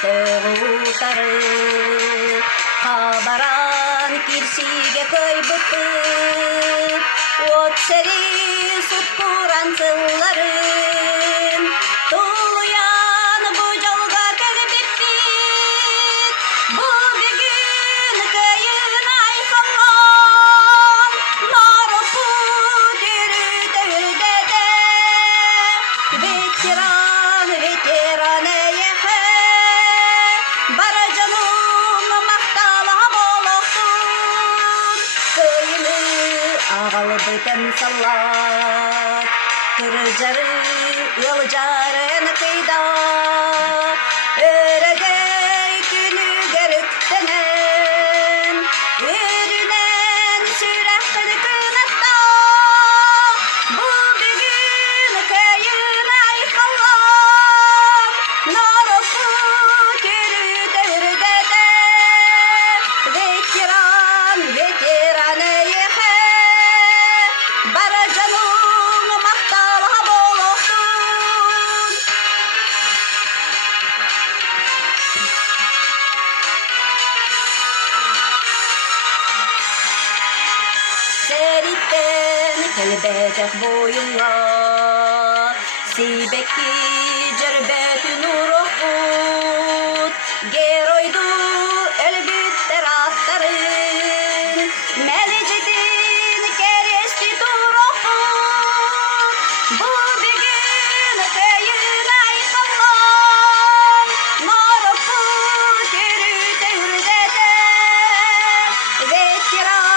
тоғутары қабаран кирсиге көйбүттү от сери суткуран сылларын тулуян бу жолга келбиппит бу бүгүн кыйын айкалган нарупу дүрүдө ветеран эйехе бара жаным мактала болохтун кыйыны агалбытын саллат кыржары ылжарын кыйда өрөгөй күнүгөр үктенен өрүнен сүрөктөн кынатта бу бүгүн кыйын айкалган нарупу түрүдө ветеран эйехе бара жаным мактала болохтун сериттен келбетек боюңа сийбекки жербетин урукпут геройду өлбүттер аттарын мелижидин керести турукпут бу бүгүн кыйын айкалган нарупу түрүдө ветеран